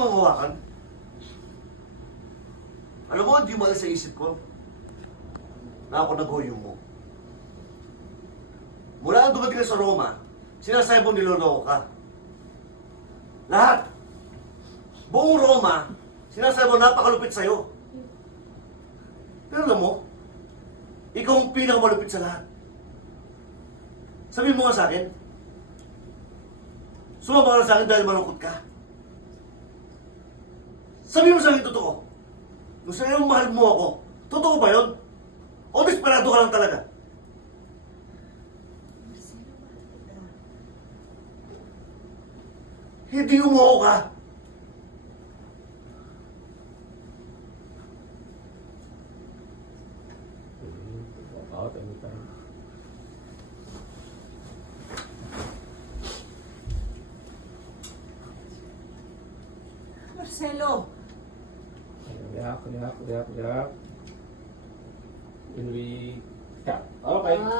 mo mahawakan? Alam mo, hindi mo alis sa isip ko na ako naghoyo mo. Mula nang dumating ka sa Roma, sinasabi mo niloloko ka. Lahat. Buong Roma, sinasabi mo napakalupit sa'yo. Pero alam mo, ikaw ang pinakamalupit sa lahat. Sabihin mo nga sa akin, sumama ka na sa akin dahil malungkot ka. Sabihin mo sa akin totoo. Kung sa'yo mahal mo ako, totoo ba yun? O desperado ka lang talaga? Marcelo, mahal kita. Hindi umuho ka. Out anytime. Marcelo! Relax. When we tap. Okay.